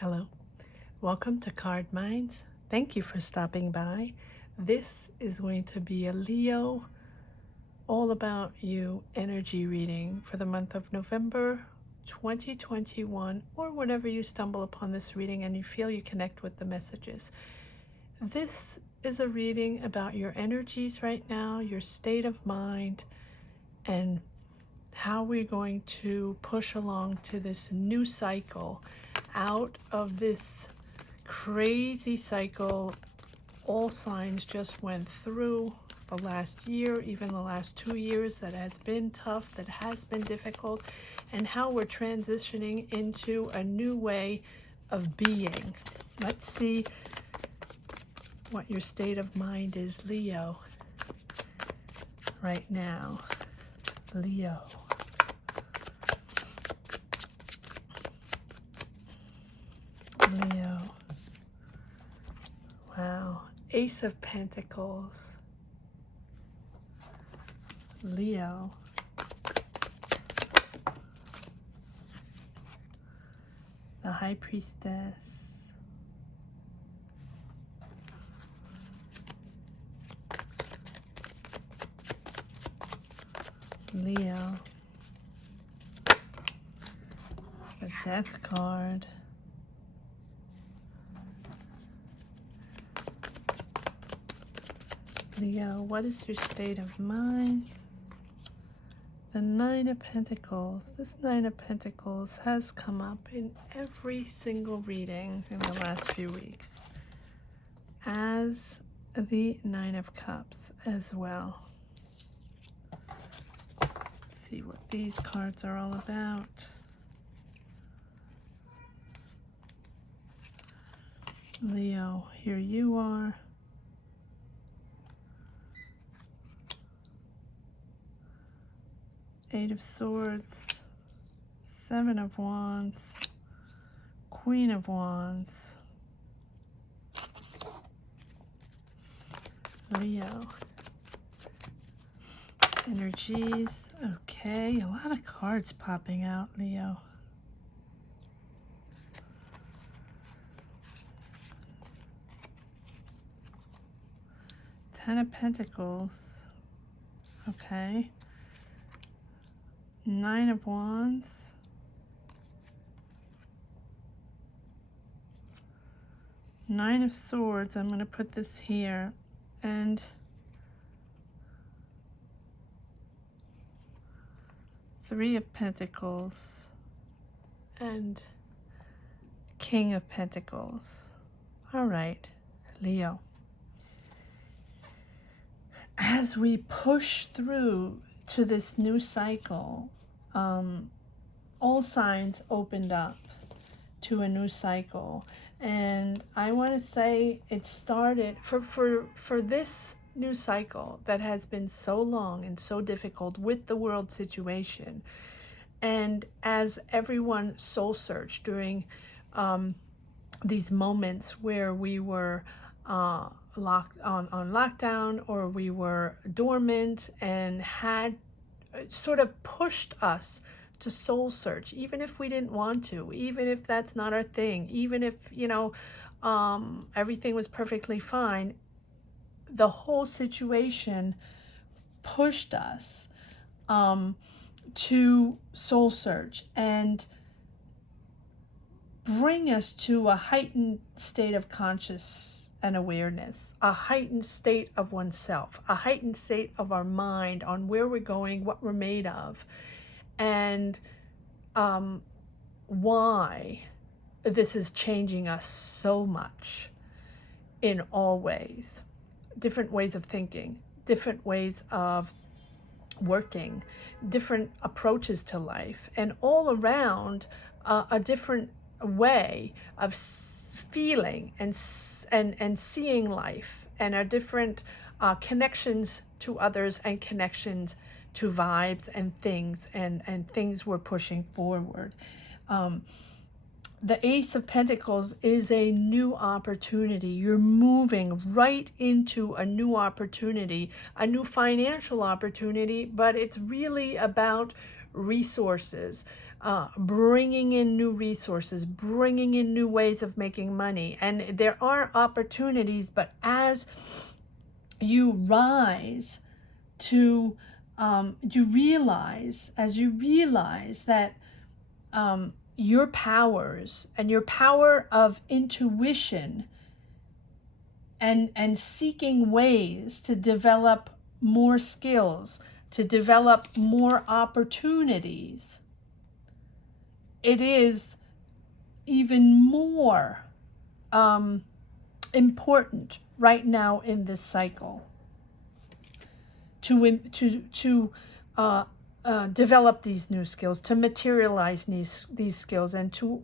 Hello, welcome to Card Minds. Thank you for stopping by. This is going to be a Leo, all about you energy reading for the month of November 2021, or whenever you stumble upon this reading and you feel you connect with the messages. This is a reading about your energies right now, your state of mind, and how we're going to push along to this new cycle, out of this crazy cycle all signs just went through the last year, even the last 2 years, that has been tough, that has been difficult, and how we're transitioning into a new way of being. Let's see what your state of mind is, Leo, right now. Leo. Leo. Wow. Ace of Pentacles. Leo. The High Priestess. Leo. The Death card. Leo, what is your state of mind? The Nine of Pentacles. This Nine of Pentacles has come up in every single reading in the last few weeks, as the Nine of Cups as well. Let's see what these cards are all about. Leo, here you are. Eight of Swords, Seven of Wands, Queen of Wands, Leo. Energies, okay, a lot of cards popping out, Leo. Ten of Pentacles, okay. Nine of Wands, Nine of Swords, I'm going to put this here, and Three of Pentacles, and King of Pentacles. All right, Leo. As we push through to this new cycle, all signs opened up to a new cycle, and I want to say it started for this new cycle that has been so long and so difficult with the world situation, and as everyone soul searched during these moments where we were locked on lockdown, or we were dormant, and had sort of pushed us to soul search, even if we didn't want to, even if that's not our thing, even if, you know, everything was perfectly fine. The whole situation pushed us to soul search and bring us to a heightened state of consciousness and awareness, a heightened state of oneself, a heightened state of our mind on where we're going, what we're made of, and why this is changing us so much in all ways. Different ways of thinking, different ways of working, different approaches to life, and all around a different way of feeling and seeing life, and our different connections to others, and connections to vibes and things, and things we're pushing forward. The Ace of Pentacles is a new opportunity. You're moving right into a new opportunity, a new financial opportunity, but it's really about resources, bringing in new resources, bringing in new ways of making money. And there are opportunities, but as you rise to, you realize that your powers and your power of intuition and seeking ways to develop more skills, to develop more opportunities, it is even more important right now in this cycle to develop these new skills, to materialize these skills, and to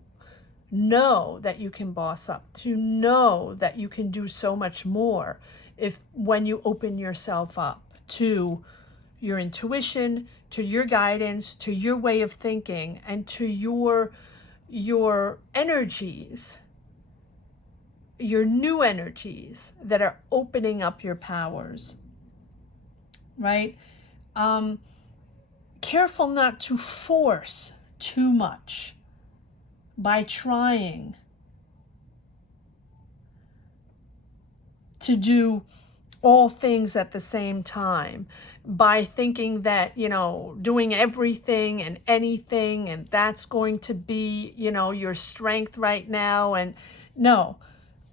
know that you can boss up, to know that you can do so much more when you open yourself up to your intuition, to your guidance, to your way of thinking, and to your energies, your new energies that are opening up your powers, right? Careful not to force too much by trying to do all things at the same time, by thinking that, doing everything and anything, and that's going to be, your strength right now. And no,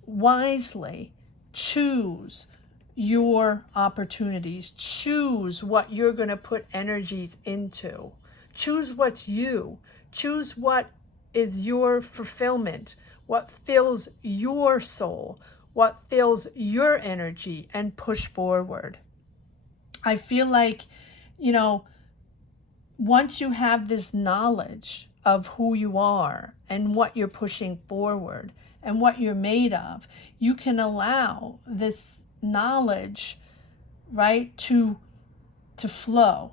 wisely choose your opportunities. Choose what you're going to put energies into. Choose what's you. Choose what is your fulfillment, what fills your soul, what fills your energy, and push forward. I feel like, once you have this knowledge of who you are and what you're pushing forward and what you're made of, you can allow this knowledge, right, to flow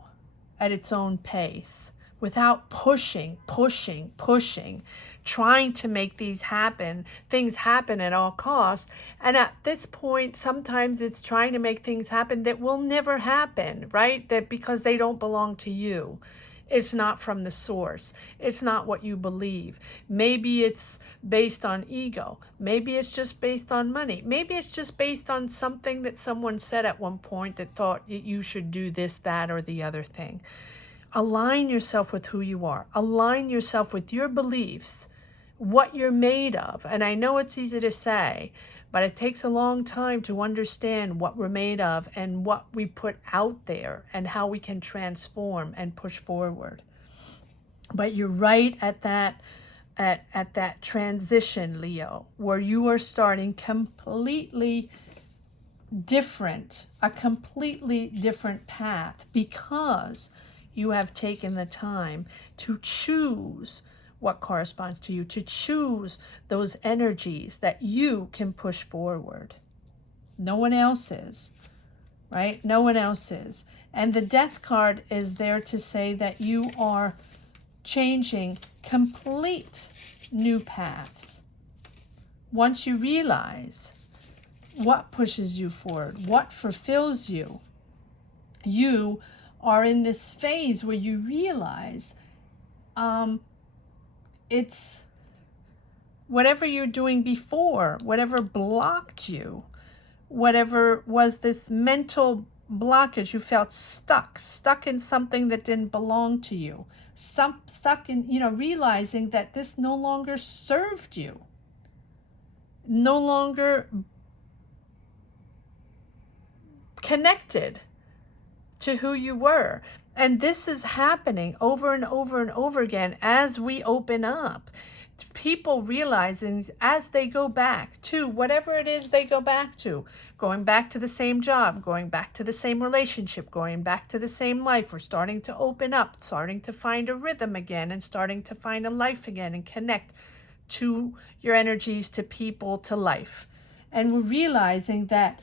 at its own pace without pushing, trying to make things happen at all costs. And at this point, sometimes it's trying to make things happen that will never happen, right? That because they don't belong to you. It's not from the source. It's not what you believe. Maybe it's based on ego. Maybe it's just based on money. Maybe it's just based on something that someone said at one point that thought you should do this, that, or the other thing. Align yourself with who you are. Align yourself with your beliefs, what you're made of. And I know it's easy to say, but it takes a long time to understand what we're made of and what we put out there and how we can transform and push forward. But you're right at that transition, Leo, where you are starting completely different, a completely different path, because you have taken the time to choose what corresponds to you, to choose those energies that you can push forward. No one else is, right? No one else is. And the Death card is there to say that you are changing complete new paths. Once you realize what pushes you forward, what fulfills you, you are in this phase where you realize it's whatever you're doing before, whatever blocked you, whatever was this mental blockage, you felt stuck in something that didn't belong to you, stuck in, realizing that this no longer served you, no longer connected to who you were. And this is happening over and over and over again as we open up. People realizing as they go back to whatever it is they go back to, going back to the same job, going back to the same relationship, going back to the same life, we're starting to open up, starting to find a rhythm again, and starting to find a life again and connect to your energies, to people, to life. And we're realizing that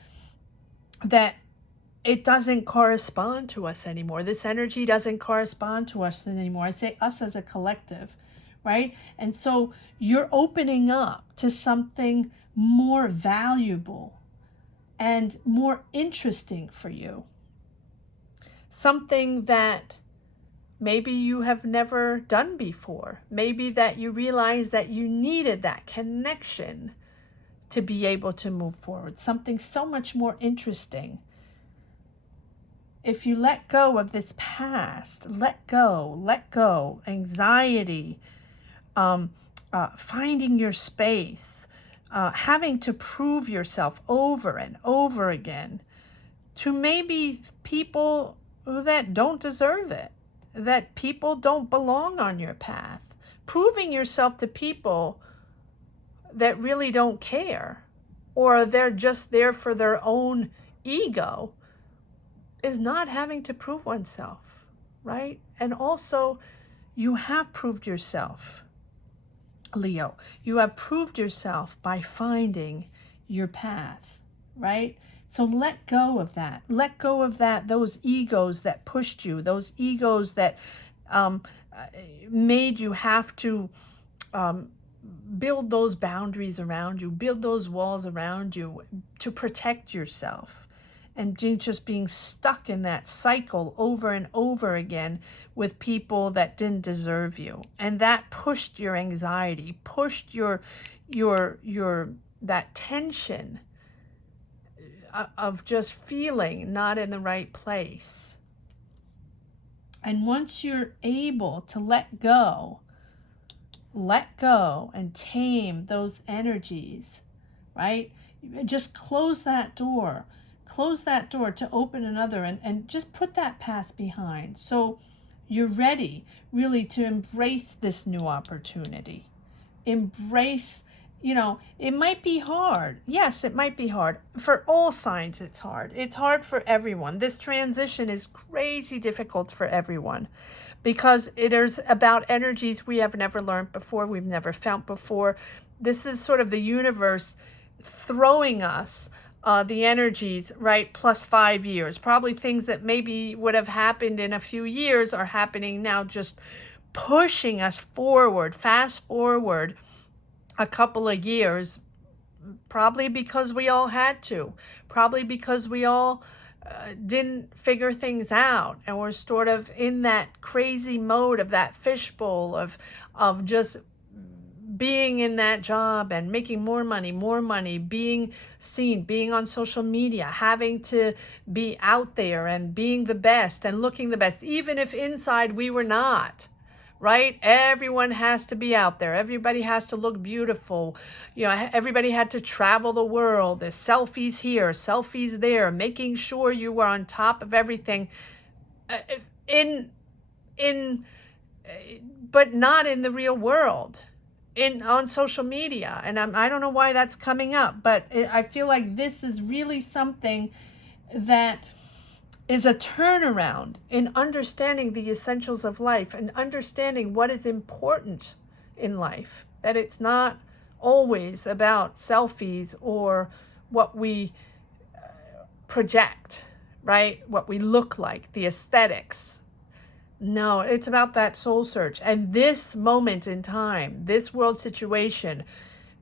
it doesn't correspond to us anymore. This energy doesn't correspond to us anymore. I say us as a collective, right? And so you're opening up to something more valuable and more interesting for you. Something that maybe you have never done before. Maybe that you realize that you needed that connection to be able to move forward. Something so much more interesting. If you let go of this past, let go, anxiety, finding your space, having to prove yourself over and over again to maybe people that don't deserve it, that people don't belong on your path, proving yourself to people that really don't care, or they're just there for their own ego, is not having to prove oneself, right? And also, you have proved yourself, Leo. You have proved yourself by finding your path, right? So let go of that. Let go of that, those egos that pushed you, those egos that made you have to build those boundaries around you, build those walls around you to protect yourself. And just being stuck in that cycle over and over again with people that didn't deserve you. And that pushed your anxiety, pushed your that tension of just feeling not in the right place. And once you're able to let go and tame those energies, right? Just close that door. Close that door to open another, and just put that past behind. So you're ready really to embrace this new opportunity. Embrace, it might be hard. Yes, it might be hard. For all signs, it's hard. It's hard for everyone. This transition is crazy difficult for everyone because it is about energies we have never learned before, we've never felt before. This is sort of the universe throwing us the energies, right, plus 5 years. Probably things that maybe would have happened in a few years are happening now, just pushing us forward, fast forward a couple of years, probably because we all had to, probably because we all didn't figure things out, and we're sort of in that crazy mode of that fishbowl of just being in that job and making more money, being seen, being on social media, having to be out there and being the best and looking the best, even if inside we were not, right? Everyone has to be out there. Everybody has to look beautiful. Everybody had to travel the world. There's selfies here, selfies there, making sure you were on top of everything but not in the real world. On social media. And I don't know why that's coming up, but I feel like this is really something that is a turnaround in understanding the essentials of life and understanding what is important in life, that it's not always about selfies or what we project, right? What we look like, the aesthetics. No, it's about that soul search. And this moment in time, this world situation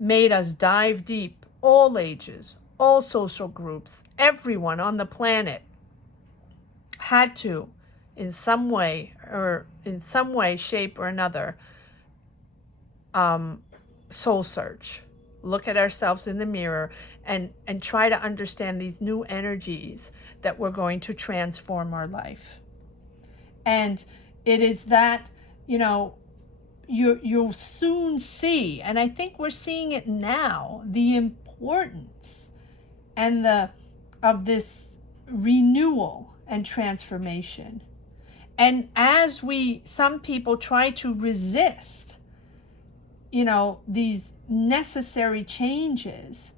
made us dive deep, all ages, all social groups, everyone on the planet had to, in some way, shape or another, soul search. Look at ourselves in the mirror and try to understand these new energies that we're going to transform our life. And it is that, you'll soon see, and I think we're seeing it now, the importance of this renewal and transformation. And as some people try to resist, these necessary changes,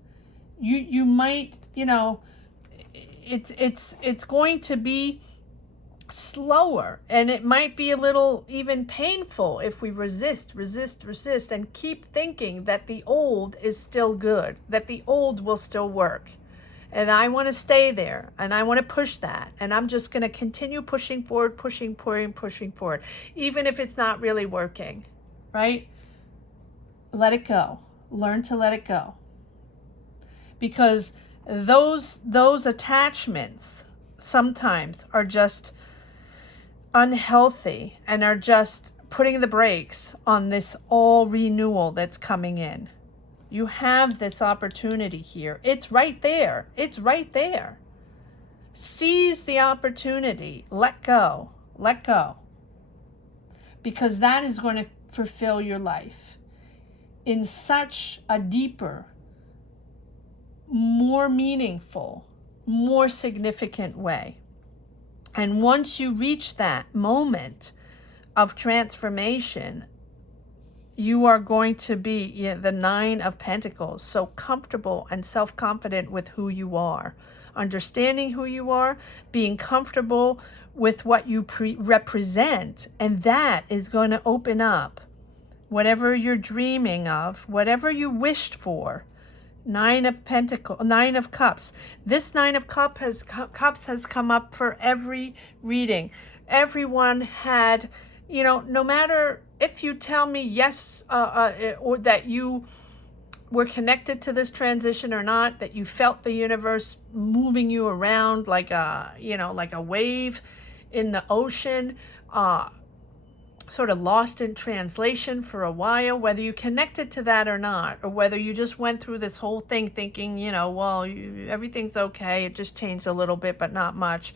you might, it's going to be slower, and it might be a little even painful if we resist and keep thinking that the old is still good, that the old will still work. And I want to stay there, and I want to push that, and I'm just going to continue pushing forward, pushing forward, even if it's not really working, right? Let it go. Learn to let it go. Because those attachments sometimes are just unhealthy and are just putting the brakes on this all renewal that's coming in. You have this opportunity here. It's right there. It's right there. Seize the opportunity. Let go. Let go. Because that is going to fulfill your life in such a deeper, more meaningful, more significant way. And once you reach that moment of transformation, you are going to be the Nine of Pentacles, so comfortable and self-confident with who you are, understanding who you are, being comfortable with what you represent, and that is going to open up whatever you're dreaming of, whatever you wished for. Nine of Pentacles, Nine of Cups. This Nine of Cups has come up for every reading. Everyone had, you know, no matter if you tell me yes or that you were connected to this transition or not, that you felt the universe moving you around like a, you know, like a wave in the ocean, sort of lost in translation for a while, whether you connected to that or not, or whether you just went through this whole thing thinking, you know, well, everything's okay, it just changed a little bit, but not much.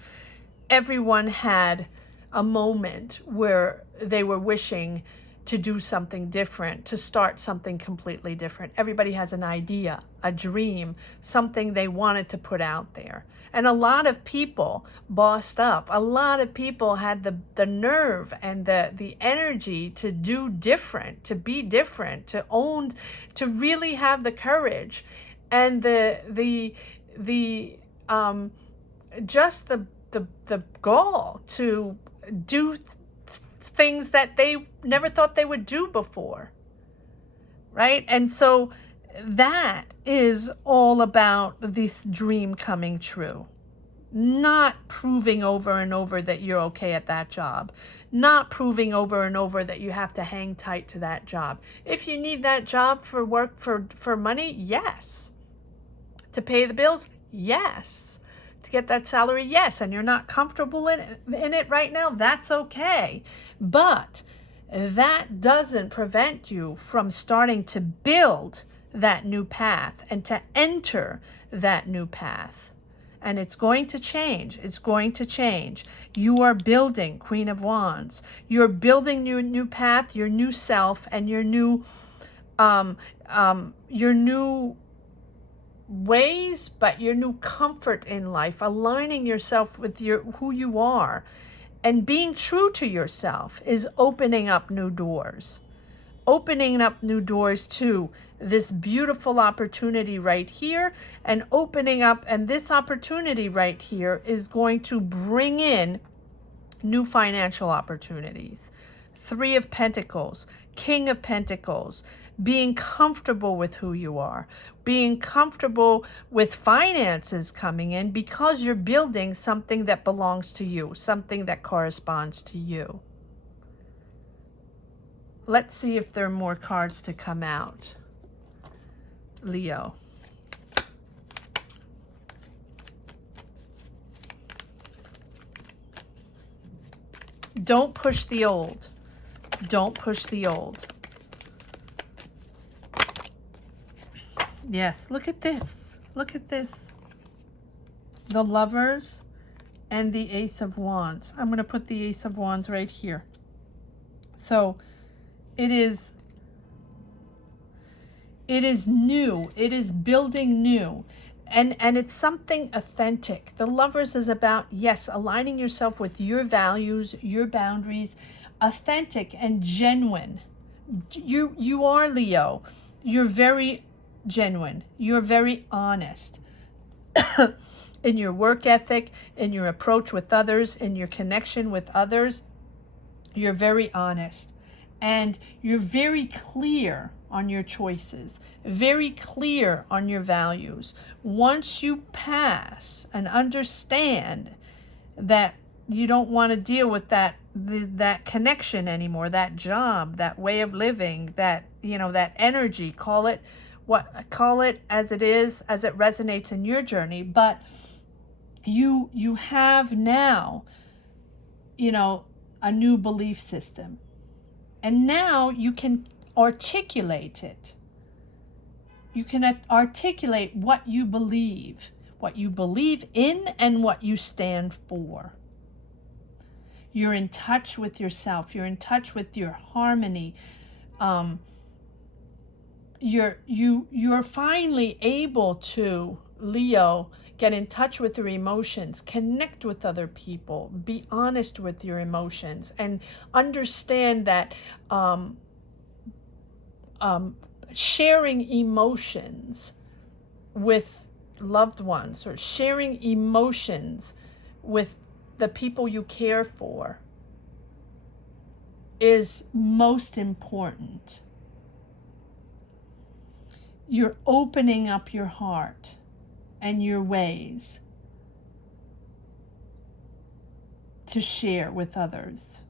Everyone had a moment where they were wishing to do something different, to start something completely different. Everybody has an idea, a dream, something they wanted to put out there. And a lot of people bossed up. A lot of people had the nerve and the energy to do different, to be different, to own, to really have the courage and just the gall to do things that they never thought they would do before, right? And so that is all about this dream coming true, not proving over and over that you're okay at that job, not proving over and over that you have to hang tight to that job. If you need that job for work, for money, yes. To pay the bills, yes. To get that salary, yes. And you're not comfortable in it right now, that's okay. But that doesn't prevent you from starting to build that new path and to enter that new path. And it's going to change. It's going to change. You are building, Queen of Wands. You're building your new path, your new self, and your new ways, but your new comfort in life, aligning yourself with who you are, and being true to yourself is opening up new doors. Opening up new doors to this beautiful opportunity right here, and opening up, and this opportunity right here is going to bring in new financial opportunities. Three of Pentacles, King of Pentacles, being comfortable with who you are, being comfortable with finances coming in because you're building something that belongs to you, something that corresponds to you. Let's see if there are more cards to come out. Leo. Don't push the old. Don't push the old. Yes, look at this. Look at this. The Lovers and the Ace of Wands. I'm going to put the Ace of Wands right here. So it is new. It is building new. And it's something authentic. The Lovers is about, yes, aligning yourself with your values, your boundaries, authentic and genuine. You are Leo. You're very genuine. You're very honest in your work ethic, in your approach with others, in your connection with others. You're very honest, and you're very clear on your choices, very clear on your values. Once you pass and understand that you don't want to deal with that connection anymore, that job, that way of living, that, you know, that energy, call it as it is, as it resonates in your journey. But you have now, you know, a new belief system. And now you can articulate it. You can articulate what you believe in and what you stand for. You're in touch with yourself. You're in touch with your harmony. You're finally able to, Leo, get in touch with your emotions, connect with other people, be honest with your emotions, and understand that sharing emotions with loved ones or sharing emotions with the people you care for is most important. You're opening up your heart and your ways to share with others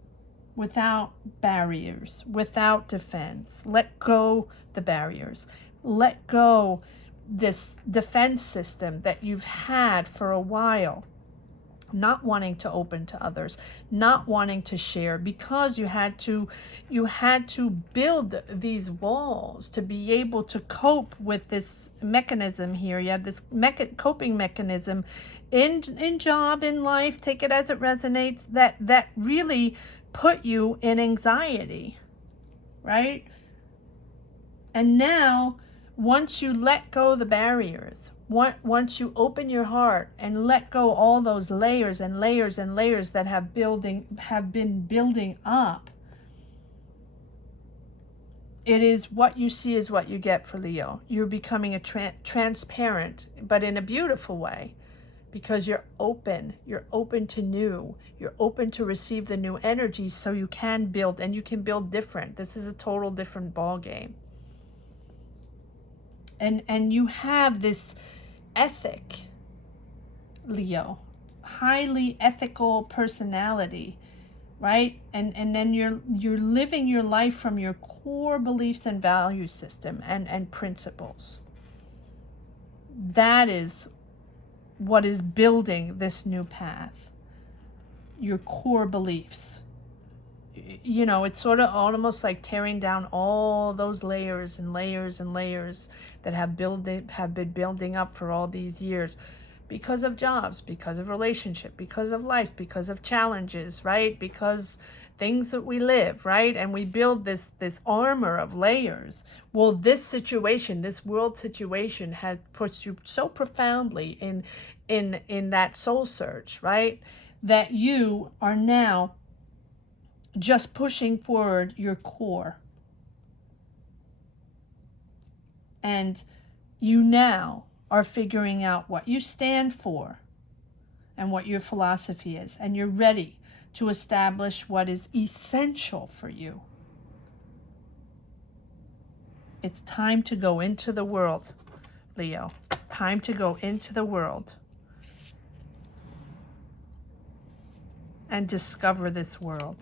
without barriers, without defense. Let go the barriers. Let go this defense system that you've had for a while, not wanting to open to others, not wanting to share, because you had to build these walls to be able to cope with this mechanism here. You had this coping mechanism in job, in life, take it as it resonates, that really put you in anxiety, right? And now, once you let go the barriers, once you open your heart and let go all those layers and layers and layers that have been building up, it is what you see is what you get for Leo. You're becoming a transparent, but in a beautiful way, because you're open to new, you're open to receive the new energies, so you can build, and you can build different. This is a total different ball game. And you have this ethic, Leo, highly ethical personality, right? And then you're living your life from your core beliefs and value system and principles. That is what is building this new path. Your core beliefs. You know, it's sort of almost like tearing down all those layers and layers and layers that have been building up for all these years, because of jobs, because of relationship, because of life, because of challenges, right? Because things that we live, right? And we build this armor of layers. Well, this situation, this world situation, has puts you so profoundly in that soul search, right? That you are now just pushing forward your core. And you now are figuring out what you stand for and what your philosophy is. And you're ready to establish what is essential for you. It's time to go into the world, Leo. Time to go into the world and discover this world.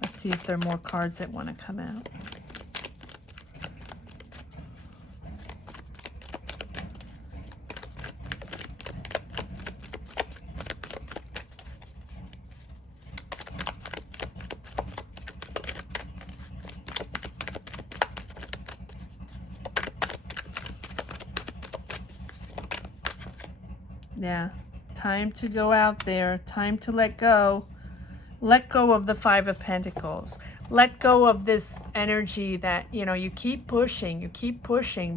Let's see if there are more cards that want to come out. Yeah, time to go out there, time to let go. Let go of the Five of Pentacles. Let go of this energy that, you know, you keep pushing,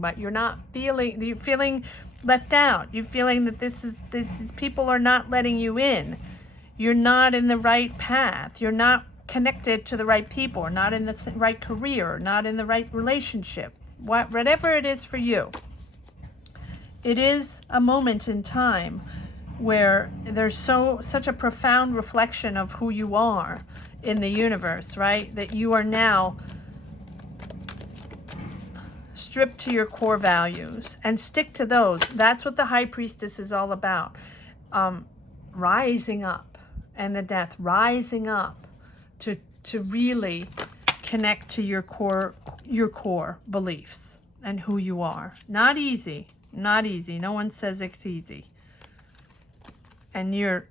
but you're feeling left out. You're feeling that these people are not letting you in. You're not in the right path. You're not connected to the right people, or not in the right career, or not in the right relationship. Whatever it is for you. It is a moment in time where there's such a profound reflection of who you are in the universe, right? That you are now stripped to your core values, and stick to those. That's what the High Priestess is all about. Rising up, and the Death, rising up to really connect to your core beliefs and who you are. Not easy. Not easy. No one says it's easy. And you're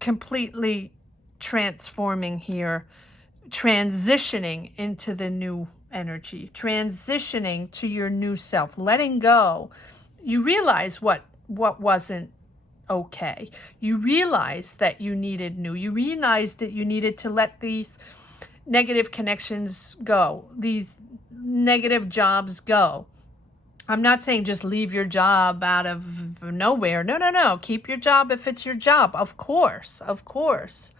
completely transforming here, transitioning into the new energy, transitioning to your new self, letting go. You realize what wasn't okay. You realize that you needed new. You realized that you needed to let these negative connections go, these negative jobs go. I'm not saying just leave your job out of nowhere. No, no, no. Keep your job if it's your job. Of course, of course.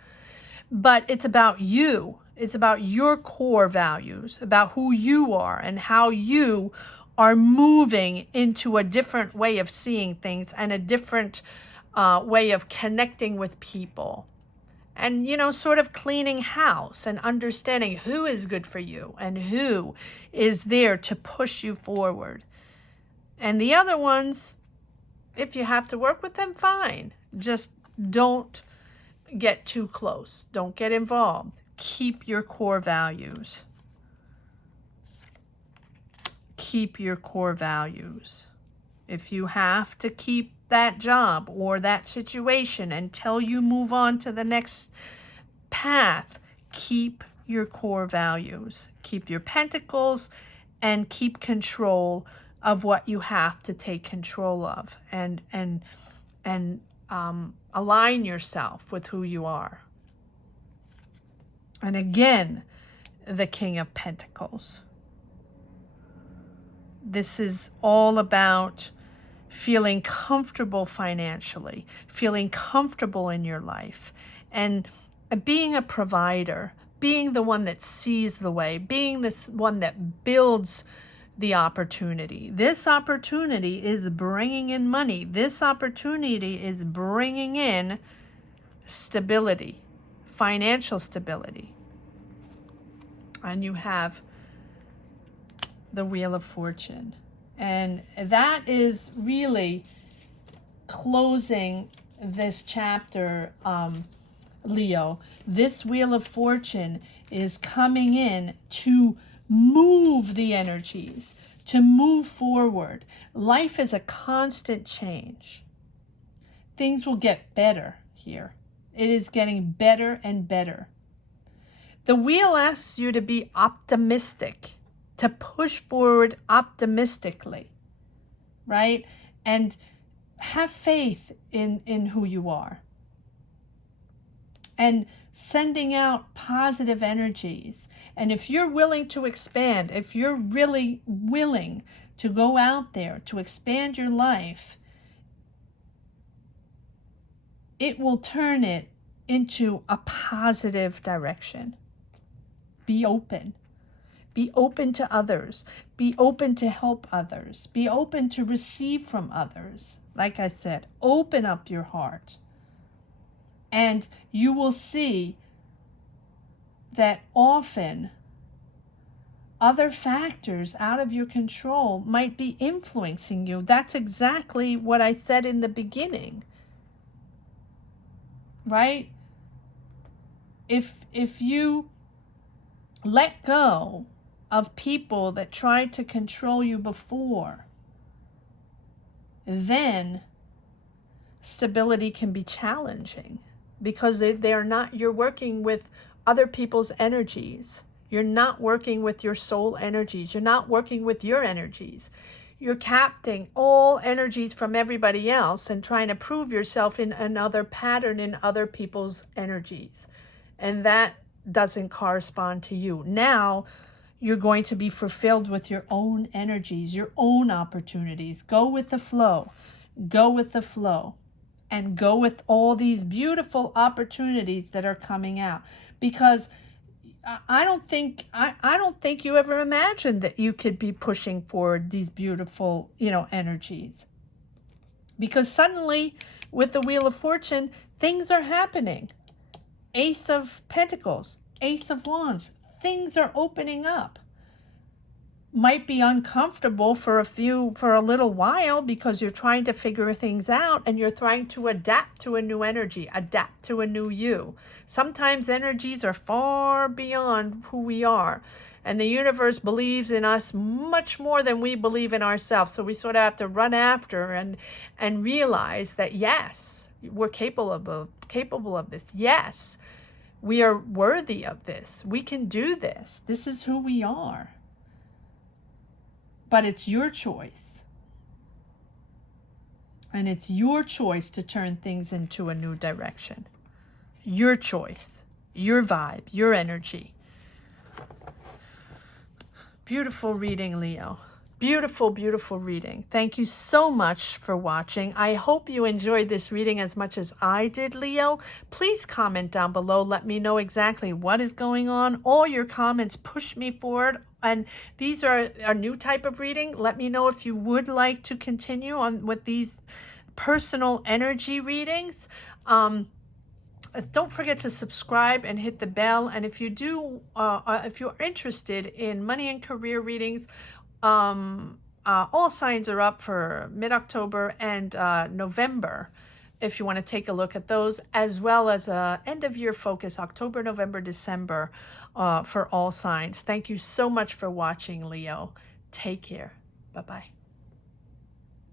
But it's about you. It's about your core values, about who you are and how you are moving into a different way of seeing things and a different way of connecting with people. And, you know, sort of cleaning house and understanding who is good for you and who is there to push you forward. And the other ones, if you have to work with them, fine. Just don't get too close. Don't get involved. Keep your core values. Keep your core values. If you have to keep that job or that situation until you move on to the next path, keep your core values. Keep your pentacles and keep control of what you have to take control of, and align yourself with who you are. And again, the King of Pentacles. This is all about feeling comfortable financially, feeling comfortable in your life, and being a provider, being the one that sees the way, being this one that builds the opportunity. This opportunity is bringing in money. This opportunity is bringing in stability, financial stability. And you have the Wheel of Fortune. And that is really closing this chapter, Leo. This Wheel of Fortune is coming in to move the energies, to move forward. Life is a constant change. Things will get better here. It is getting better and better. The wheel asks you to be optimistic, to push forward optimistically, right? And have faith in who you are. And sending out positive energies. And if you're willing to expand, if you're really willing to go out there to expand your life, it will turn it into a positive direction. Be open. Be open to others. Be open to help others. Be open to receive from others. Like I said, open up your heart. And you will see that often other factors out of your control might be influencing you. That's exactly what I said in the beginning. Right? If you let go of people that tried to control you before, then stability can be challenging. Because they're not, you're working with other people's energies. You're not working with your soul energies. You're not working with your energies. You're capturing all energies from everybody else and trying to prove yourself in another pattern in other people's energies. And that doesn't correspond to you. Now, you're going to be fulfilled with your own energies, your own opportunities. Go with the flow. Go with the flow. And go with all these beautiful opportunities that are coming out. Because I don't think you ever imagined that you could be pushing forward these beautiful, energies. Because suddenly, with the Wheel of Fortune, things are happening. Ace of Pentacles, Ace of Wands, things are opening up. Might be uncomfortable for a little while because you're trying to figure things out and you're trying to adapt to a new energy, adapt to a new you. Sometimes energies are far beyond who we are, and the universe believes in us much more than we believe in ourselves. So we sort of have to run after and realize that yes, we're capable of this. Yes, We are worthy of this. We can do this. This is who we are. But it's your choice. And it's your choice to turn things into a new direction. Your choice, your vibe, your energy. Beautiful reading, Leo. Beautiful, beautiful reading. Thank you so much for watching. I hope you enjoyed this reading as much as I did, Leo. Please comment down below. Let me know exactly what is going on. All your comments push me forward. And these are a new type of reading. Let me know if you would like to continue on with these personal energy readings. Don't forget to subscribe and hit the bell. And if you do, if you're interested in money and career readings, all signs are up for mid-October and November, if you want to take a look at those, as well as end of year focus, October, November, December, for all signs. Thank you so much for watching, Leo. Take care. Bye-bye.